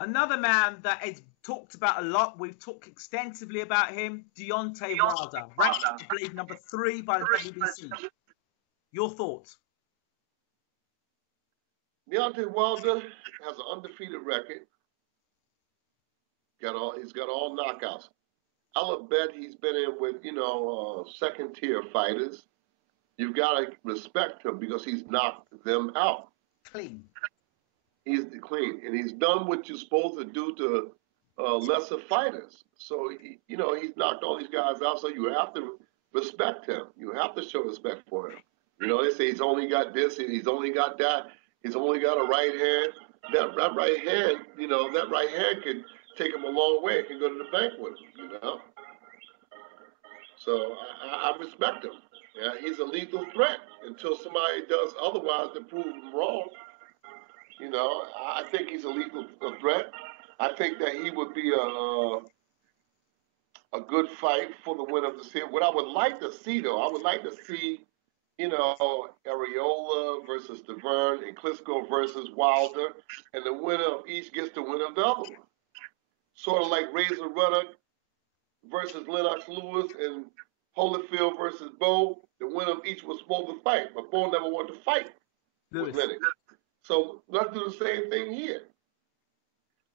Another man that is talked about a lot, we've talked extensively about him, Deontay Wilder, ranked, I believe, number 3 by the WBC. Your thoughts? Deontay Wilder has an undefeated record. He's got all knockouts. I'll bet he's been in with second tier fighters. You've got to respect him because he's knocked them out. Clean. He's clean, and he's done what you're supposed to do to lesser fighters. So he's knocked all these guys out. So you have to respect him. You have to show respect for him. They say he's only got this, and he's only got that. He's only got a right hand. That right hand, that right hand can take him a long way. It can go to the bank with him. So I respect him. Yeah, he's a lethal threat until somebody does otherwise to prove him wrong. I think he's a lethal threat. I think that he would be a good fight for the winner of the series. What I would like to see, though, I would like to see, Areola versus DeVerne and Klitschko versus Wilder, and the winner of each gets the winner of the other one. Sort of like Razor Ruddock versus Lennox Lewis and Holyfield versus Bo. The winner of each was supposed to fight, but Bo never wanted to fight with Lennox. So let's do the same thing here.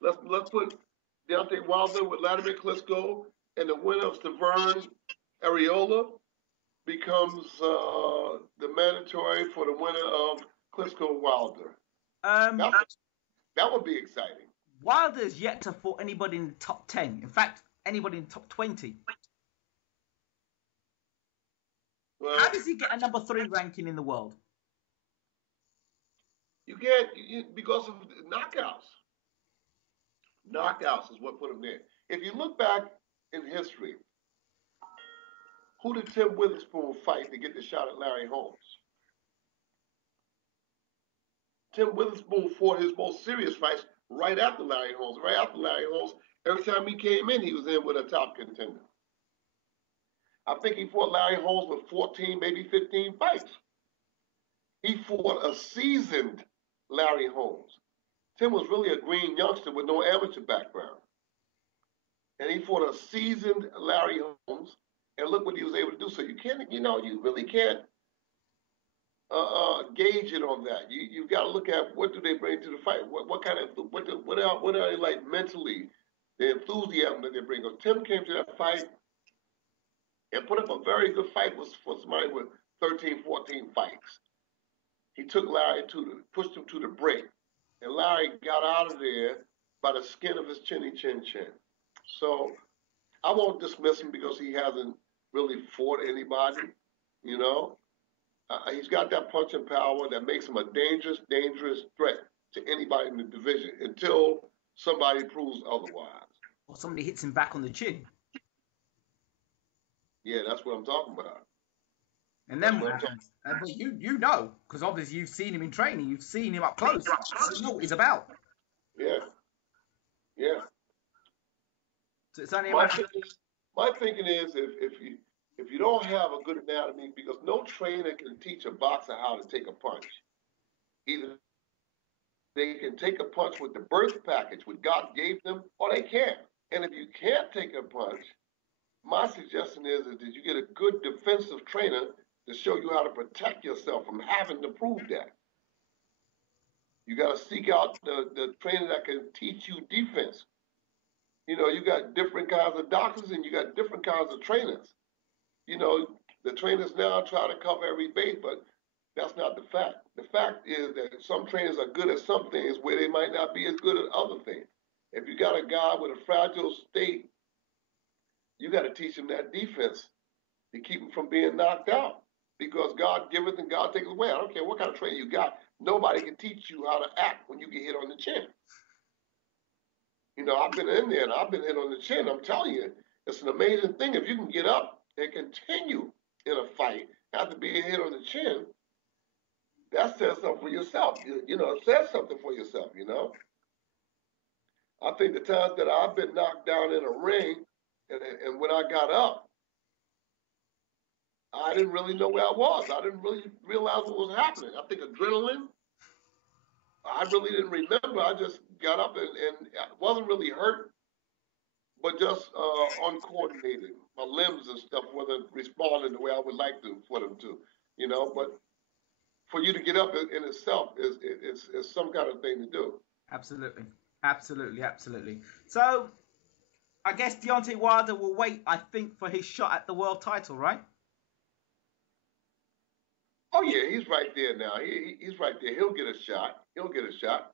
Let's put Deontay Wilder with Vladimir Klitschko, and the winner of DeVerne Areola becomes the mandatory for the winner of Klitschko Wilder. That would be exciting. Wilder's yet to fought anybody in the top 10. In fact, anybody in the top 20. Well, how does he get a number 3 ranking in the world? You get because of knockouts. Knockouts is what put him there. If you look back in history, who did Tim Witherspoon fight to get the shot at Larry Holmes? Tim Witherspoon fought his most serious fights right after Larry Holmes. Right after Larry Holmes, every time he came in, he was in with a top contender. I think he fought Larry Holmes with 14, maybe 15 fights. He fought a seasoned Larry Holmes. Tim was really a green youngster with no amateur background. And he fought a seasoned Larry Holmes, and look what he was able to do. So you can't, you really can't gauge it on that. You've got to look at what do they bring to the fight. What are they like mentally, the enthusiasm that they bring. Because Tim came to that fight and put up a very good fight for somebody with 13, 14 fights. He took Larry pushed him to the break. And Larry got out of there by the skin of his chinny chin chin. So I won't dismiss him because he hasn't really fought anybody, He's got that punching power that makes him a dangerous, dangerous threat to anybody in the division until somebody proves otherwise. Or somebody hits him back on the chin. Yeah, that's what I'm talking about. And then what happens? But you know, because obviously you've seen him in training, you've seen him up close. So you know what he's about. Yeah. Yeah. So it's only my thinking is if you don't have a good anatomy, because no trainer can teach a boxer how to take a punch. Either they can take a punch with the birth package, what God gave them, or they can't. And if you can't take a punch, my suggestion is that you get a good defensive trainer to show you how to protect yourself from having to prove that. You got to seek out the trainer that can teach you defense. You got different kinds of doctors and you got different kinds of trainers. The trainers now try to cover every base, but that's not the fact. The fact is that some trainers are good at some things where they might not be as good at other things. If you got a guy with a fragile state, you got to teach him that defense to keep him from being knocked out. Because God giveth and God taketh away. I don't care what kind of training you got. Nobody can teach you how to act when you get hit on the chin. I've been in there and I've been hit on the chin. I'm telling you, it's an amazing thing. If you can get up and continue in a fight after being hit on the chin, that says something for yourself. It says something for yourself, I think the times that I've been knocked down in a ring and when I got up, I didn't really know where I was. I didn't really realize what was happening. I think adrenaline. I I really didn't remember. I just got up and wasn't really hurt, but just uncoordinated. My limbs and stuff wasn't responding the way I would like to for them to, you know. But for you to get up in itself is some kind of thing to do. Absolutely. Absolutely. Absolutely. So I guess Deontay Wilder will wait, I think, for his shot at the world title, right? Oh yeah, he's right there now. He's right there. He'll get a shot. He'll get a shot.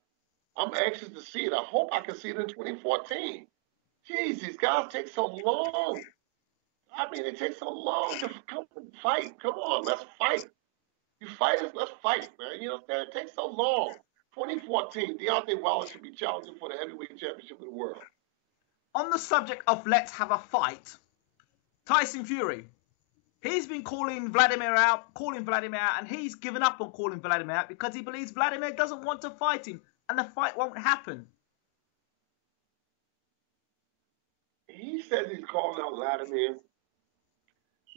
I'm anxious to see it. I hope I can see it in 2014. Jeez, these guys take so long. I mean, it takes so long to come and fight. Come on, let's fight. You fighters, let's fight, man. You know what I'm saying? It takes so long. 2014, Deontay Wilder should be challenging for the heavyweight championship of the world. On the subject of let's have a fight, Tyson Fury. He's been calling Vladimir out, and he's given up on calling Vladimir out because he believes Vladimir doesn't want to fight him, and the fight won't happen. He says he's calling out Vladimir.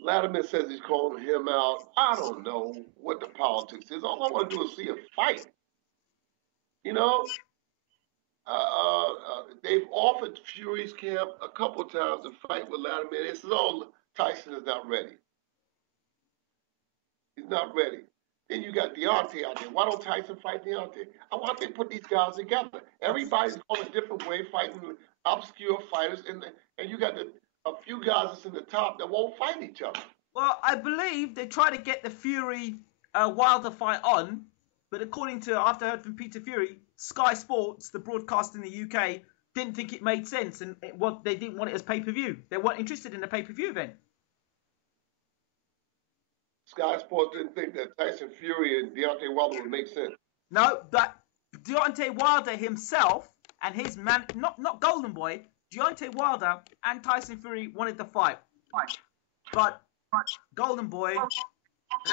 Vladimir says he's calling him out. I don't know what the politics is. All I want to do is see a fight. You know, they've offered Fury's camp a couple times to fight with Vladimir. They said, oh, Tyson is not ready. He's not ready. Then you got Deontay out there. Why don't Tyson fight Deontay? I want them to put these guys together. Everybody's going a different way, fighting obscure fighters, and you got a few guys that's in the top that won't fight each other. Well, I believe they try to get the Fury Wilder fight on, but according to, after I heard from Peter Fury, Sky Sports, the broadcast in the UK, didn't think it made sense, and they didn't want it as pay-per-view. They weren't interested in a pay-per-view event. Sky Sports didn't think that Tyson Fury and Deontay Wilder would make sense. No, but Deontay Wilder himself and his man, not Golden Boy, Deontay Wilder and Tyson Fury wanted the fight. But Golden Boy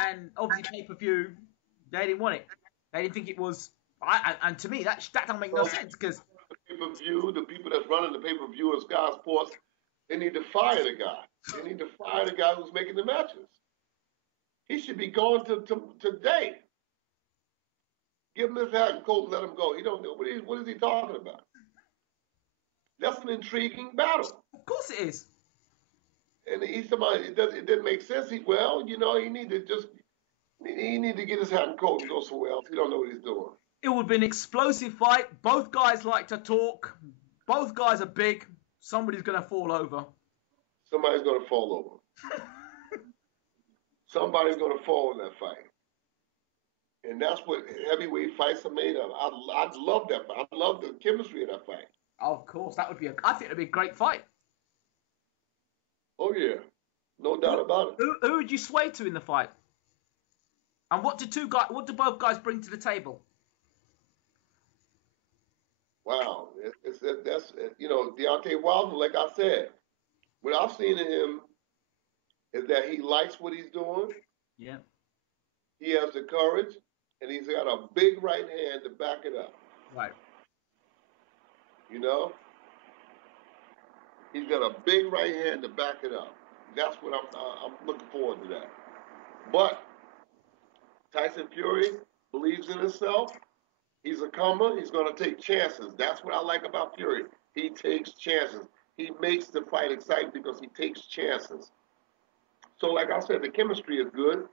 and obviously pay-per-view, they didn't want it. They didn't think it was... And to me, that don't make no sense because... The pay-per-view, the people that's running the pay-per-view of Sky Sports, they need to fire the guy. They need to fire the guy who's making the matches. He should be going to today. Give him his hat and coat and let him go. He don't know. What is he talking about? That's an intriguing battle. Of course it is. And he's somebody, it didn't make sense. He need to get his hat and coat and go somewhere else. He don't know what he's doing. It would be an explosive fight. Both guys like to talk. Both guys are big. Somebody's going to fall over. Somebody's going to fall over. Somebody's going to fall in that fight. And that's what heavyweight fights are made of. I love that fight. I love the chemistry of that fight. Of course, I think it'd be a great fight. Oh, yeah. No doubt about it. Who would you sway to in the fight? And what do both guys bring to the table? Wow. That's Deontay Wilder, like I said, what I've seen in him is that he likes what he's doing. Yeah. He has the courage, and he's got a big right hand to back it up. Right. You know? He's got a big right hand to back it up. That's what I'm looking forward to that. But Tyson Fury believes in himself. He's a comer. He's going to take chances. That's what I like about Fury. He takes chances. He makes the fight exciting because he takes chances. So, like I said, the chemistry is good.